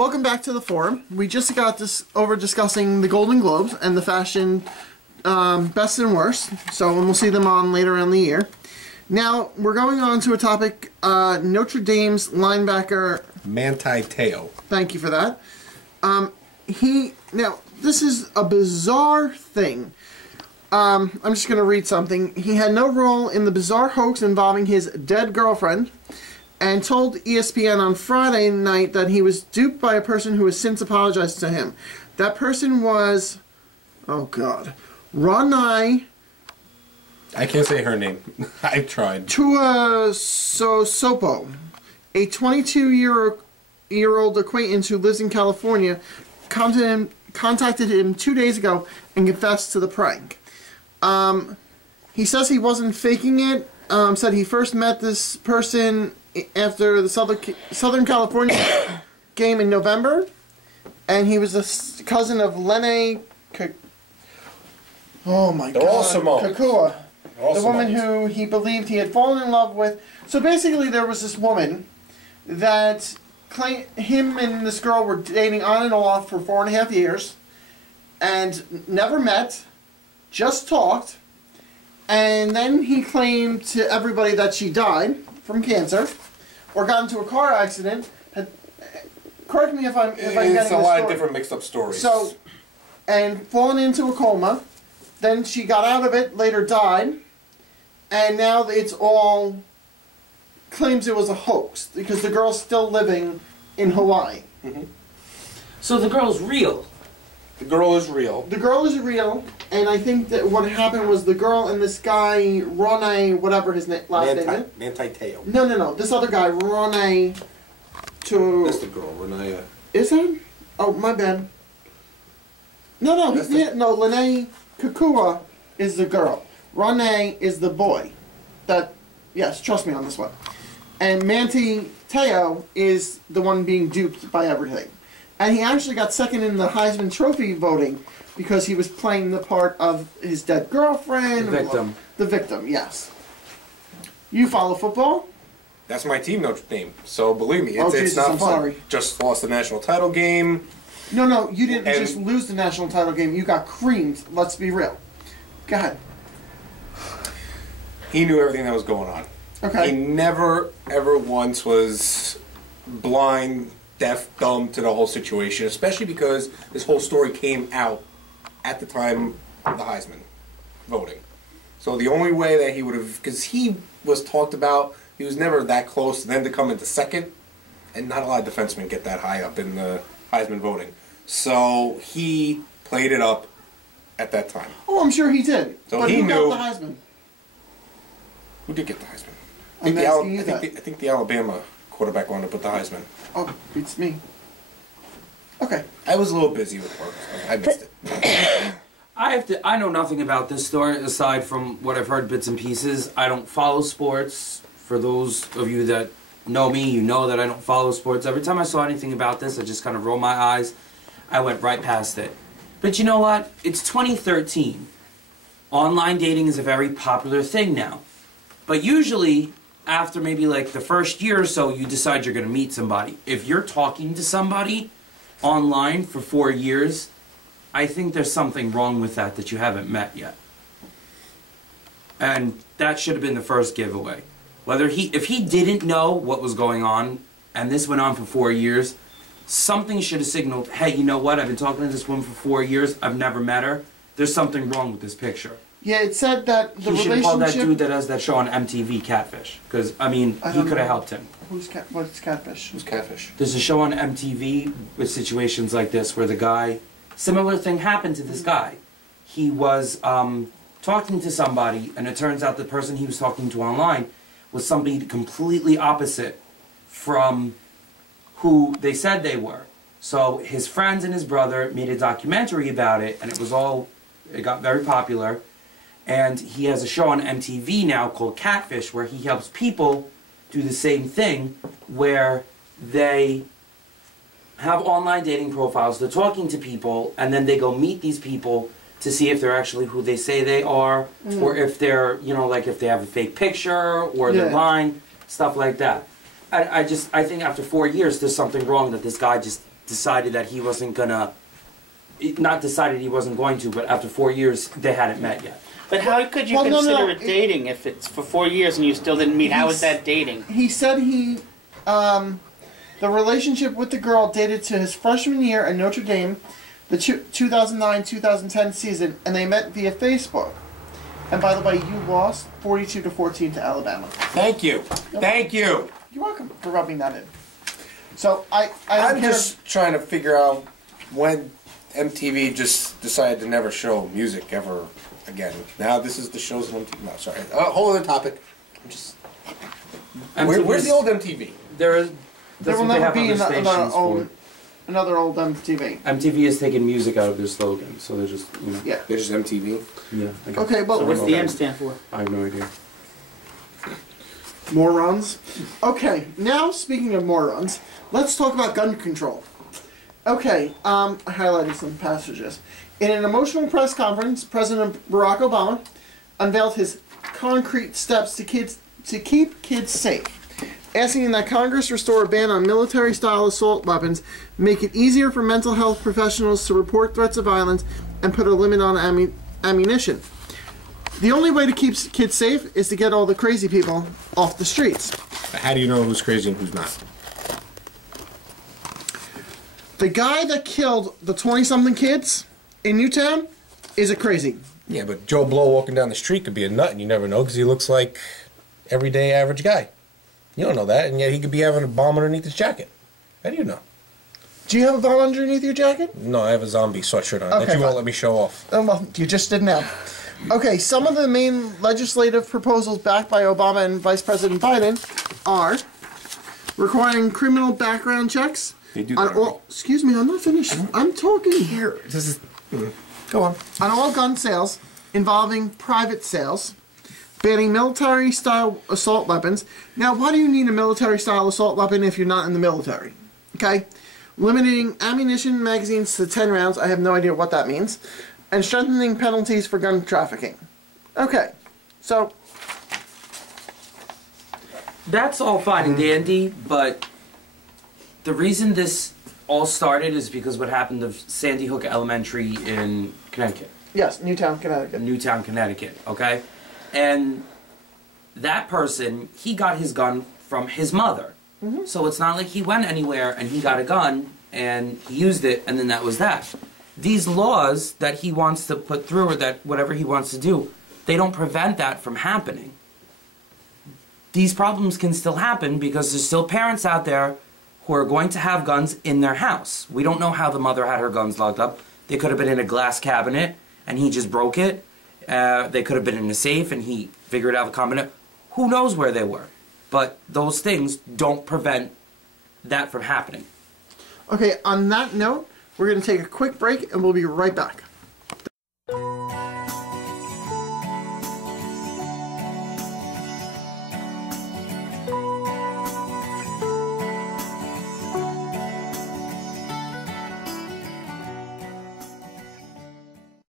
Welcome back to the forum. We just got this over discussing the Golden Globes and the fashion best and worst. So we'll see them on later in the year. Now we're going on to a topic: Notre Dame's linebacker Manti Te'o. Thank you for that. Now this is a bizarre thing. I'm just going to read something. He had no role in the bizarre hoax involving his dead girlfriend, and told ESPN on Friday night that he was duped by a person who has since apologized to him. That person was, oh God, Ronai. I can't say her name. I've tried. Sopo, a 22-year-old acquaintance who lives in California, contacted him 2 days ago and confessed to the prank. He says he wasn't faking it. Said he first met this person after the Southern California game in November, and he was a cousin of Lene. Oh my God! Kakua, the woman who he believed he had fallen in love with. So basically, there was this woman that claimed him and this girl were dating on and off for 4.5 years, and never met, just talked. And then he claimed to everybody that she died from cancer, or got into a car accident. Correct me if I'm getting this It's a lot of different mixed up stories. So, and fallen into a coma. Then she got out of it, later died. And now it's all claims it was a hoax because the girl's still living in Hawaii. Mm-hmm. So the girl's real. The girl is real. The girl is real, and I think that what happened was the girl and this guy, Ronai, whatever his last name is. Manti Te'o. No. This other guy, Ronai. That's the girl, Renaya. Is that? Oh, my bad. No, Lene Kakua is the girl. Ronai is the boy. Yes, trust me on this one. And Manti Te'o is the one being duped by everything. And he actually got second in the Heisman Trophy voting because he was playing the part of his dead girlfriend. The victim. The victim, yes. You follow football? That's my team, Notre Dame. So believe me, it's Jesus, not I'm fun. sorry. Just lost the national title game. No, you didn't just lose the national title game. You got creamed. Let's be real. Go ahead. He knew everything that was going on. Okay. He never, ever once was blind, deaf, dumb to the whole situation, especially because this whole story came out at the time of the Heisman voting. So the only way that he would have, because he was talked about, he was never that close, and then to come into second, and not a lot of defensemen get that high up in the Heisman voting. So he played it up at that time. Oh, I'm sure he did. So but he who knew. got the Heisman? Who did get the Heisman? I'm asking you that. I think the Alabama quarterback wound up with the Heisman. Oh, it's me. Okay. I was a little busy with work. So I missed it. I know nothing about this story aside from what I've heard bits and pieces. I don't follow sports. For those of you that know me, you know that I don't follow sports. Every time I saw anything about this, I just kind of rolled my eyes. I went right past it. But you know what? It's 2013. Online dating is a very popular thing now. But usually, after maybe like the first year or so, you decide you're going to meet somebody. If you're talking to somebody online for 4 years, I think there's something wrong with that you haven't met yet. And that should have been the first giveaway. If he didn't know what was going on, and this went on for 4 years, something should have signaled, hey, you know what, I've been talking to this woman for 4 years, I've never met her, there's something wrong with this picture. Yeah, it said that the relationship... He should have called that dude that has that show on MTV, Catfish. Because, I mean, he could have helped him. What's Catfish? Who's Catfish? There's a show on MTV with situations like this where the guy... Similar thing happened to this guy. He was talking to somebody, and it turns out the person he was talking to online was somebody completely opposite from who they said they were. So his friends and his brother made a documentary about it, and it got very popular. And he has a show on MTV now called Catfish, where he helps people do the same thing, where they have online dating profiles, they're talking to people, and then they go meet these people to see if they're actually who they say they are, or if they're, you know, like if they have a fake picture, or they're lying, stuff like that. I think after 4 years, there's something wrong that this guy just decided that he wasn't gonna, not decided he wasn't going to, but after 4 years, they hadn't met yet. But how could you consider it dating if it's for 4 years and you still didn't meet? How is that dating? He said the relationship with the girl dated to his freshman year at Notre Dame, the 2009-2010 season, and they met via Facebook. And by the way, you lost 42-14 to Alabama. Thank you. Yep. Thank you. You're welcome for rubbing that in. So I'm just trying to figure out when MTV just decided to never show music ever again. Now this is the shows on MTV. No, sorry. Whole other topic. I'm just. Where's the old MTV? There will never be another old MTV. MTV is taking music out of their slogan, so they're just, you know. Yeah. They're just MTV? Yeah. Okay, but so what's the M stand for? I have no idea. Morons. Okay, now speaking of morons, let's talk about gun control. Okay, I highlighted some passages. In an emotional press conference, President Barack Obama unveiled his concrete steps to keep kids safe, asking that Congress restore a ban on military-style assault weapons, make it easier for mental health professionals to report threats of violence, and put a limit on ammunition. The only way to keep kids safe is to get all the crazy people off the streets. How do you know who's crazy and who's not? The guy that killed the 20-something kids in Newtown is a crazy. Yeah, but Joe Blow walking down the street could be a nut, and you never know because he looks like everyday average guy. You don't know that, and yet he could be having a bomb underneath his jacket. How do you know? Do you have a bomb underneath your jacket? No, I have a zombie sweatshirt on that you won't let me show off. Oh, well, you just did now. Okay, some of the main legislative proposals backed by Obama and Vice President Biden are requiring criminal background checks. They do on all, excuse me, I'm not finished. I'm talking here. This is. Go on. On all gun sales involving private sales, banning military-style assault weapons. Now, why do you need a military-style assault weapon if you're not in the military? Okay? Limiting ammunition magazines to 10 rounds. I have no idea what that means. And strengthening penalties for gun trafficking. Okay. So. That's all fine and dandy, but the reason this all started is because what happened to Sandy Hook Elementary in Connecticut. Yes, Newtown, Connecticut. Newtown, Connecticut, okay? And that person, he got his gun from his mother. Mm-hmm. So it's not like he went anywhere and he got a gun and he used it and then that was that. These laws that he wants to put through, or that whatever he wants to do, they don't prevent that from happening. These problems can still happen because there's still parents out there who are going to have guns in their house. We don't know how the mother had her guns locked up. They could have been in a glass cabinet and he just broke it. They could have been in a safe and he figured out the combination. Who knows where they were? But those things don't prevent that from happening. Okay, on that note, we're going to take a quick break and we'll be right back.